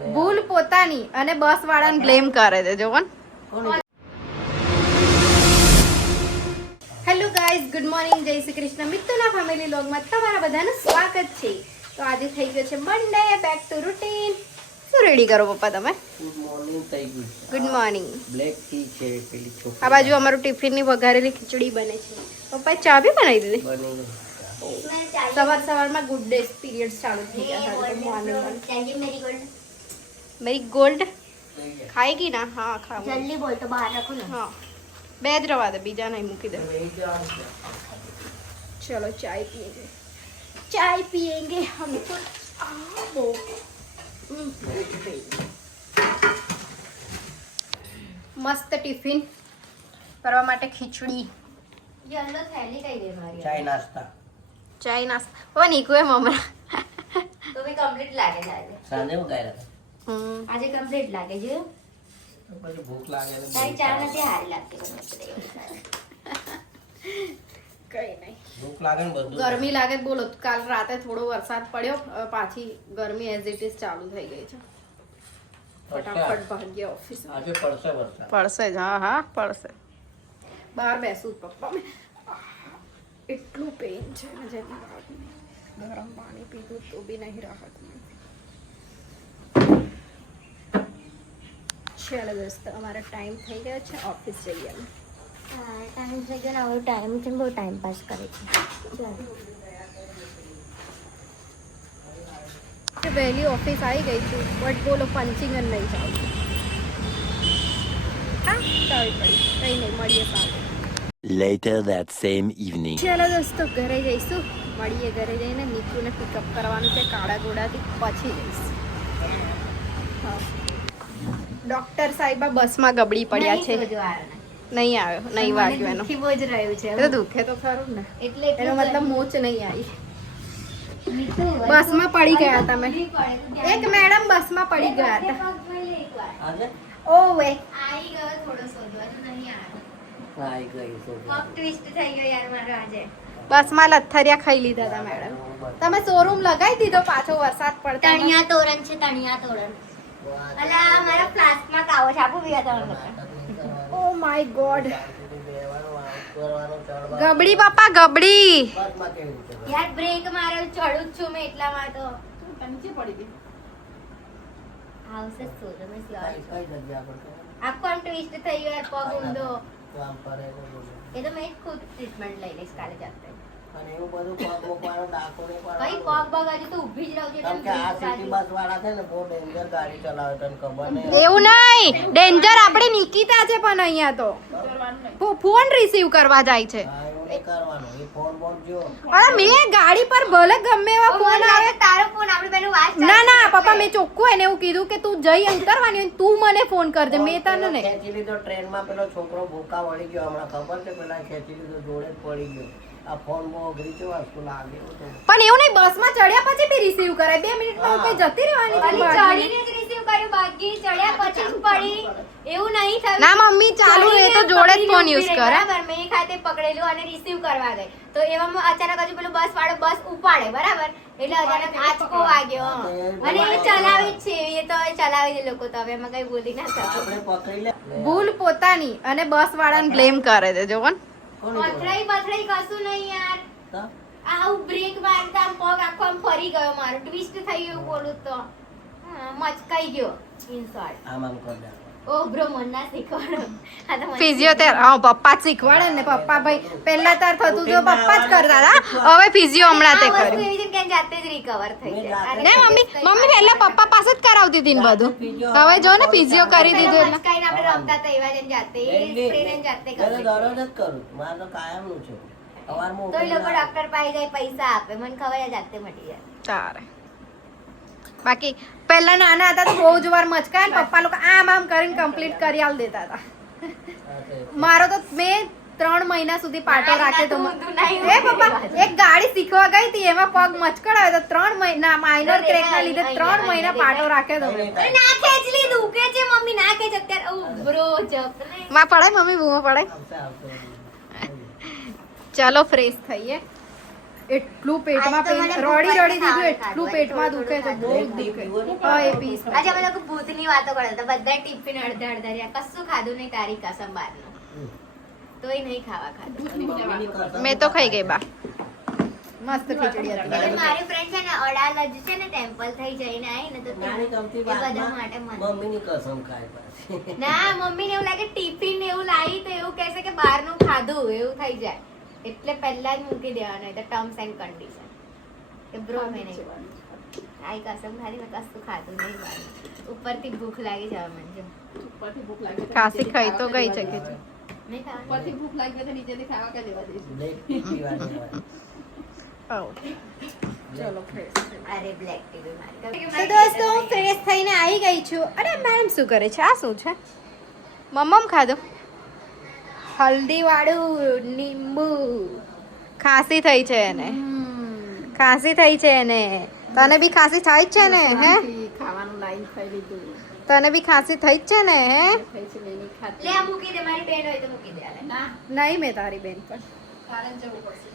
ભૂલ પોતાની અને બસ વાળાને બ્લેમ કરે છે જોવન. હેલો ગાઈઝ, ગુડ મોર્નિંગ, જય શ્રી કૃષ્ણ. મિત્રોના ફેમિલી વ્લોગમાં તમારા બધાનું સ્વાગત છે. તો આજે થઈ ગયો છે મંડે, બેક ટુ રૂટીન. શું રેડી કરો પપ્પા તમે? ગુડ મોર્નિંગ થઈ ગયું. Good morning. બ્લેક ટી છે પેલી છોકરી. આ બાજુ અમારું ટિફિનની વઘારેલી ખીચડી બને છે. પપ્પાએ ચા બી બનાવી દીધી. બની ગઈ. સવારમાં ગુડ ડે પીરિયડ ચાલુ થઈ ગયા છે. મેરી ગોલ્ડ ખાएगी ना? हाँ खा जल्दी बोल तो बाहर रखो ना. हाँ બે જ રવા દે, બીજા નહીં મૂકી દે. चलो चाय पिएंगे, चाय पिएंगे हम तो. મસ્ત ટિફિન કરવા માટે ખીચડી, येलो थैली कहीं दे मारी. ચાય નાસ્તા. ચાય નાસ્તા. પપ્પા નીકળે હમણાં. तो भी कंप्लीट लागे जाए. સાંજે ઉગાડ્યા હતા. આજે कंप्लीट लागे जो. પછી ભૂખ લાગે ને તારી ચા નથી હારી લાગતી મને. કઈ નહીં. ભૂખ લાગે ને બધું. ગરમી લાગે તો બોલો. કાલ રાતે થોડો વરસાદ પડ્યો, હવે પાછી ગરમી એઝ ઇટ ઇઝ ચાલુ થઈ ગઈ છે. ફટાફટ ભાગ્ય ઓફિસ. આજે પડશે વરસાદ. પડશે જ. હા હા પડશે. બહાર બેસું પપ્પા. એટલું પેઇન છે ને જેની વાત નહીં. ગરમ પાણી પીધું તો બી નહીં રાહત મળતી. ચાલો દોસ્તો, અમારો ટાઈમ થઈ ગયો છે, ઓફિસ જઈએ. टाइम से जो ना वो टाइम से वो टाइम पास करे છે. વહેલી ઓફિસ આવી ગઈ છું, બટ બોલો પંચિંગ જ નહીં ચાલતું. હા ચાવી પડી. કંઈ નહીં, મળીએ સાંજે. Later that same evening. ચાલો દોસ્તો, ઘરે જઈશું. મળીએ ઘરે જઈને. નીકુને પિકઅપ કરવાનું છે કાળા ઘોડાથી, પછી જઈશ. હા, ડોક્ટર સાહેબા બસમાં ગબડી પડ્યા છે. નહીં આવ્યો, નહીં વાગ્યો એનો. બહુ જ રહ્યું છે એ તો દુખે તો ખરું ને. એટલે એનો મતલબ મોચ નહીં આવી. બસમાં પડી ગયા તમે. એક મેડમ બસમાં પડી ગયા હતા. આજે ઓવે આવી ગયો થોડો શોધવા તો નહીં આવ્યો. આવી ગઈ તો. પગ ટ્વિસ્ટ થઈ ગયો યાર મારો આજે. બસમાં લથરિયા ખાઈ લીધા હતા મેડમ. તમે શોરૂમ લગાવી દીધો પાછો વરસાદ પડતા. તણિયા તોરણ છે, તણિયા તોરણ. અલા મારા ફ્લાસ્કમાં કાવો છે, આપું પીવા તમારે. Oh my God. કરવાનું ચડવાનું. ગબડી બાપા ગબડી. બસમાં કેવું છે? યાર બ્રેક મારે ચડું જ છું મેં એટલામાં તો નીચે પડી ગઈ. આવશે શોધો મેં કઈ કઈ જગ્યા પર છે? આખો આમ ટ્વિસ્ટ થઈ ગયો યાર, પગ ઊંધો. તો આમ ફરે તો બોલો. એ તો મેં ખુદ ટ્રીટમેન્ટ લઈ લઈશ કાલે જાતે. અને એવું બધું પગ મૂકવાનો ડાકો નહીં ભાઈ પાડવાનો. પગ હજુ તો ઊભી જ રહું છું કેમ કે આ સિટી બસ વાળા છે ને બહુ ડેન્જર ગાડી ચલાવે તને ખબર નહીં. એવું નહીં, ડેન્જર આપણે નિકિતા છે પણ અહીંયા તો ફોન રિસીવ કરવા જાય છે. હા, એવું નહીં કરવાનું. એ ફોન બોન જો. અરે મેં ગાડી પર ભલે ગમે એવા ફોન આવે. તારો ફોન આપણી બેનું વાત ચાલે ના ના છે. પપ્પા, મેં ચોખ્ખું એને એવું કીધું કે તું જઈ ઉતરવાની હોય, તું મને ફોન કરજે, મેં તને નહીં. ખેંચી લીધો ટ્રેનમાં. પેલો છોકરો ભૂકા વળી ગયો હમણાં, ખબર છે? પેલા ખેંચી લીધો, જોડે જ પડી ગયો. આ ફોન બહુ અઘરી છે વસ્તુ લાગે એવું તો. પણ એવું નહીં, બસમાં ચડ્યા પછી બી રિસીવ કરાય. 2 મિનિટમાં હું કઈ જતી રહેવાની ખાલી છું. ચડીને જ રિસીવ કર્યું, બાકી ચડ્યા પછી જ પડી. એવું નહીં થયું. ના મમ્મી ચાલુ એ તો જોડે જ ફોન યુઝ કરે. બરાબર, મેં ખાતે પકડેલું અને રિસીવ કરવા ગઈ તો એવામાં અચાનક હજુ પેલું બસ વાળો બસ ઉપાડે, બરાબર, એટલે અચાનક આંચકો વાગ્યો. અને એ ચલાવી જ છે, એ તો હવે ચલાવી છે લોકો, તો હવે એમાં કઈ બોલી ના શકે. આપણે પકડી લે. ભૂલ પોતાની અને બસ વાળાને બ્લેમ કરે છે જોવન. પથરાઈ બથરાઈ કશું નહીં યાર. તો આવું બ્રેક મારતા આમ પગ આખો આમ ફરી ગયો મારો, ટ્વિસ્ટ થઈ ગયું બોલું તો. હા, મચકાઈ ગયો ઇન શોર્ટ. આમ આમ કર દે. ઓ બ્રો મન ના શીખવાડો. આ તો મને ફિઝિયોથેરાપી હા પપ્પા જ શીખવાડે ને. પપ્પા ભાઈ પહેલા તાર થતું તો પપ્પા જ કરતા હતા, હવે ફિઝિયો હમણાં તે આ વસ્તુ કર્યું. એવી છે કે જાતે જ રિકવર થઈ જાય. ને મમ્મી પહેલા પપ્પા પાસે જ કરાવતી હતી ને બધું. હવે જો ને ફિઝિયો કરી દીધું એટલે. મચકાઈને આપણે રમતા હતા એવા જ જાતે, એ સ્પ્રે ને જાતે દરરોજ કરે. દરરોજ જ કરું. મારે તો કાયમનું છે. સવારમાં તો એ લોકો ઉઠીને ડોક્ટર પાસે જાય, પૈસા આપે, મને ખબર છે જાતે મટી જાય. તારે બાકી પહેલા નાના હતા તો બહુ જ વાર મચકાય ને પપ્પા લોકો આમ આમ કરીને કમ્પ્લીટ કરી આલ દેતા હતા. મારો તો મેં 3 મહિના સુધી પાટો રાખ્યો તો. એ પપ્પા એક ગાડી શીખવા ગઈ હતી, એમાં પગ મચકડાયો તો 3 મહિના માઇનર ક્રેક ના લીધે 3 મહિના પાટો રાખ્યો તો. અરે ના ખેંચ લીધું કે છે મમ્મી, ના ખેંચ અત્યારે. ઓ બ્રો જપ નહીં. માં પડાય મમ્મી બૂમો પડાય. આવશે આવશે. ચાલો ફ્રેશ થઈએ. એટલું પેટમાં આજ તો પેન મને રડી ભૂખ રડી દીધું લાગી એટલું ખાવાનું પેટમાં થોડું દુખે છે બહુ થોડું દુખે હા એ પીસ આજે અમે લોકો ભૂતની વાતો કરતા હતા બધા ટિફિન અડધા અડધા રહ્યા કશું ખાધું નહીં તારી કસમ બહારનું તોય નહીં ખાવા ખાધું મેં તો ખાઈ ગઈ બા મસ્ત ખીચડી એટલે હતી મારી ફ્રેન્ડ છે ને અડાલજ છે ને ટેમ્પલ થઈ જઈને આવી ને તો નાની ગમતી એ બધા વાતમાં માટે મને મમ્મીની કસમ ખાય પાછી. ના મમ્મીને એવું લાગે ટિફિન એવું લાવી તો એવું કહેશે કે બહારનું ખાધું એવું થઈ જાય એટલે પહેલા જ મૂકી દેવાનું હોય તો ટર્મ્સ એન્ડ કન્ડિશન કે બ્રો મેં નહીં આઈ કસમ ખાધી મેં કશું ખાધું નહીં બહારનું. ઉપરથી ભૂખ લાગી જવા મને જો ખાસી ખાઈ તો ગઈ છે ખીચડી નહીં ખાવાનું બ્લેક ટી પીવા જવાનું. ચલો અરે બ્લેક ટી મારી તો દોસ્તો હું ફ્રેશ થઈને આવી ગઈ છું અરે મેમ શું કરે છે આ શું છે મમ્મમ ખાધો હલ્દી વાળું લીંબુ ખાંસી થઈ છે એને ખાંસી થઈ છે એને તને બી ખાંસી થાય જ છે ને હે ખાવાનું લાઈન ખાઈ લીધું તને બી ખાંસી થઈ જ છે ને હે થઈ છે મેં નહીં ખાધી. લે આ મૂકી દે મારી બેન હોય તો મૂકી દે આલે. ના નહીં મેં તારી બેન પર તારે જ જવું પડશે.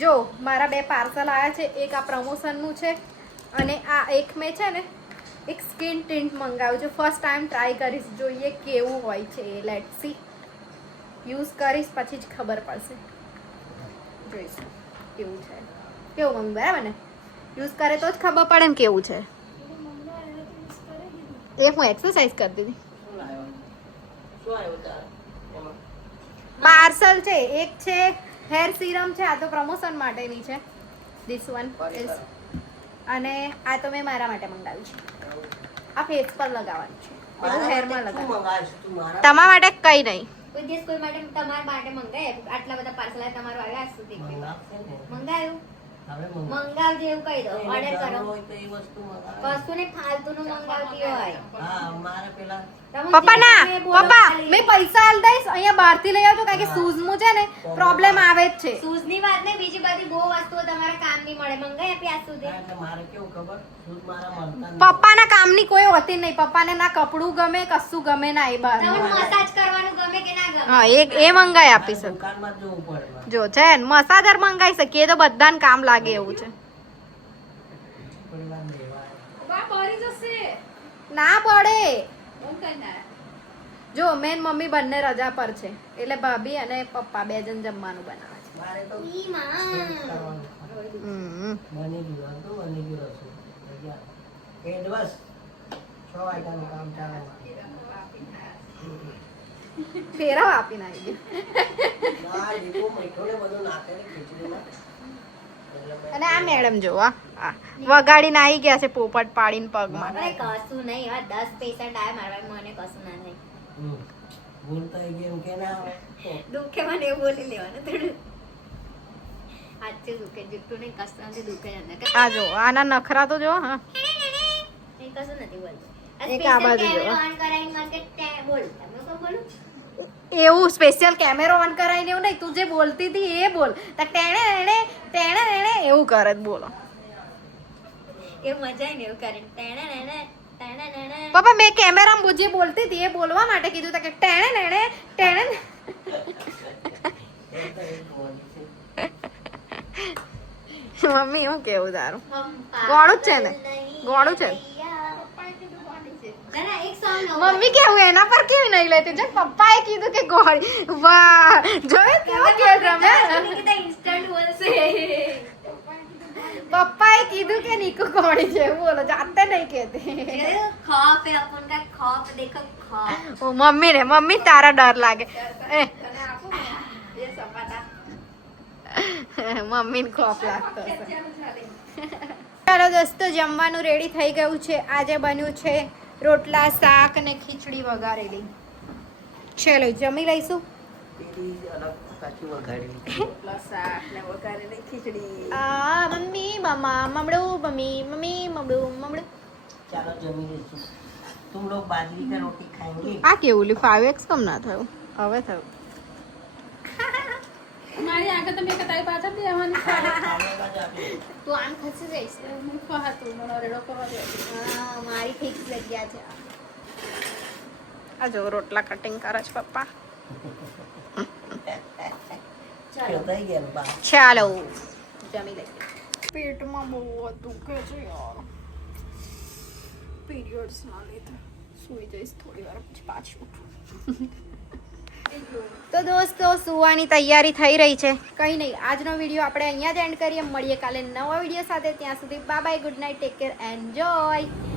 જો મારા 2 પાર્સલ આવ્યા છે એક આ પ્રમોશનનું છે અને આ એક મેં છે ને એક સ્કિન ટિન્ટ મંગાવ્યું છે ફર્સ્ટ ટાઈમ ટ્રાય કરીશ જોઈએ કેવું હોય છે લેટ સી યુઝ કરીશ પછી જ ખબર પડશે જોઈશું કેવું છે કેવું મમ્મી બરાબર ને યુઝ કરે તો જ ખબર પડે ને કેવું છે એ હું એક્સરસાઇઝ કરતી હતી શું લાવ્યો? શું આવ્યું તારે? એમાં? પાર્સલ છે એક છે હેર સિરમ છે આ તો પ્રમોશન માટેની છે ધીસ વન ઇઝ અને આ તો મેં મારા માટે મંગાવ્યું છે આ ફેસ પર લગાવવાનું છે બધું મારા હેરમાં માટે શું લગાવવાનું મંગાવીશ તું મારા? તમારા માટે કઈ નહીં કોઈ દિવસ કોઈ માટે તમારા માટે મંગાય આટલા બધા પાર્સલ તમારું આવ્યા આજ સુધી મંગાવશે ને. મંગાયું હવે મંગાવ. મંગાવજે એવું કહી દો એને ઓર્ડર જરૂર કરો હોય તો એ વસ્તુ મંગાવે. કશું ને ફાલતુનું મંગાવતી હોય હા, મારે પેલા તમે પપ્પા ના જે બોલો પપ્પા ખાલી. મેં પૈસા આલ દઈશ અહીંયા બહારથી લઈ આવજો કારણ કે શૂઝમાં છે ને પ્રોબ્લેમ આવે જ છે શૂઝની વાત ને બીજી બધી બહુ વસ્તુઓ તમારા કામની મળે મંગાઈ આપી આજ સુધી એટલે મારે કેવું ખબર શૂઝ મારા મળતા નથી. પપ્પાના કામની કોઈ હોતી નહીં પપ્પાને ના કપડું ગમે કશું ગમે ના એ બહાર તમને મસાજ કરવાનું ગમે કે ના ગમે હા એ મંગાઈ આપીશ દુકાનમાં જ જવું પડે મારે. જો છે ને મસાજર મંગાઈ શકીએ એ તો બધાને કામ લાગે એવું છે થોડી વાર લેવા આવે. બા બળી જશે. ના પડે હું કઈ ના. જો મેન મમ્મી બંને રજા પર છે એટલે ભાભી અને પપ્પા 2 જણ જમવાનું બનાવે છે મારે તો ઈ માં. કરવાનું. બની ગયું હતું, બની ગયું રસોઈ. જગ્યા. એડવાન્સ 6 વાગ્યાનું કામ ચાલે મારે. ફેરવ આપીને આવી ગયું ના, લીંબુ મીઠું ને બધું નાખે ને ખીચડીમાં. એટલે મેં અને આ મેડમ જો આ વગાડીને આવી ગયા છે પોપટ પાડીને પગમાં અરે કશું નહીં આ 10 પેશન્ટ આયા મારા ભાઈ મને કશું ના થાય હમ. ભૂલ થઈ ગઈ એમ કે ના આવે. દુખે મને એવું બોલી લેવાનું થોડું હાથે દુખે જુઠ્ઠું નહીં કસમથી દુખે જ અંદર આ જો આના નખરા તો જો હા નહીં કશું નથી બોલતું એક આ બાજુ જો. ઓન કરાવીને મને કે ટે- બોલ તમે કોણ બોલું એવું સ્પેશિયલ કેમેરો ઓન કરાવીને એવું નહીં તું જે બોલતી હતી એ બોલ તો ટેણે એણે એવું કરે જ બોલો એવું મજા આવે ને એવું કરીને ટેણે નેણે ટેણે નેણે પપ્પા મેં કેમેરામાં જે બોલતી હતી એ બોલવા માટે કીધું તા કે ટેણે એ તો એક બોલી છે. મમ્મી હું કેવું તારું હમ ગોળું જ છે ને? નહીં ગોળું છે? ભૈયા. ના, ના, એક song નવું મમ્મી કેવું એના પર કેવી નહીં લેતી જો પપ્પાએ કીધું કે ગોળી વાહ જોયું કેવું કે તમે મને કીધા instant બોલશે. પપ્પાએ કીધું કે નીકુ ગોળી છે એવું બોલો જાતે નહીં કહેતી खौफ है अपन का खौफ देखो खौफ ઓ મમ્મી તારા ડર લાગે એ તને આપું ને એ સપાટા. મમ્મીને ખોફ લાગતો હશે ચાલો ચાલે. ચાલો દોસ્તો જમવાનું રેડી થઈ ગયું છે આજે બન્યું છે રોટલા શાક અને ખીચડી વઘારેલી ચલો જમી લઈશું પેલી અલગ પાછી વઘારેલી. રોટલા, શાક ને વઘારેલી ખીચડી. આ મમ્મી મમ્મા મમ્મી મમડું ચાલો જમી લઈશું. तुम लोग बाजरी का रोटी खाएंगे? આ કેવું લી 5x કમ ના થયું હવે થયું મારી આગળ તમે કતાઈ પાછળ બેહવાની ખાને ખાનેમાં જ આપી. તું આમ ખસી જઈશ હું ખાતું મને રેડો કરવા દે. હા, મારી ફિક્સ જગ્યા છે આ જો રોટલા કટિંગ કરે છે પપ્પા ચાલો થઈ ગયા ને બા. ચાલો જમી લઈએ. પેટમાં બહુ દુખે છે યાર, પીરિયડ્સ ના લીધે. સુઈ જઈશ થોડી વાર પછી પાછી ઉઠું. તો દોસ્તો સુવાની તૈયારી થઈ રહી છે. કંઈ નહીં, આજનો વિડીયો આપણે અહીંયા જ એન્ડ કરીએ. મળીએ કાલે નવા વિડીયો સાથે. ત્યાં સુધી bye bye, good night, take care, enjoy.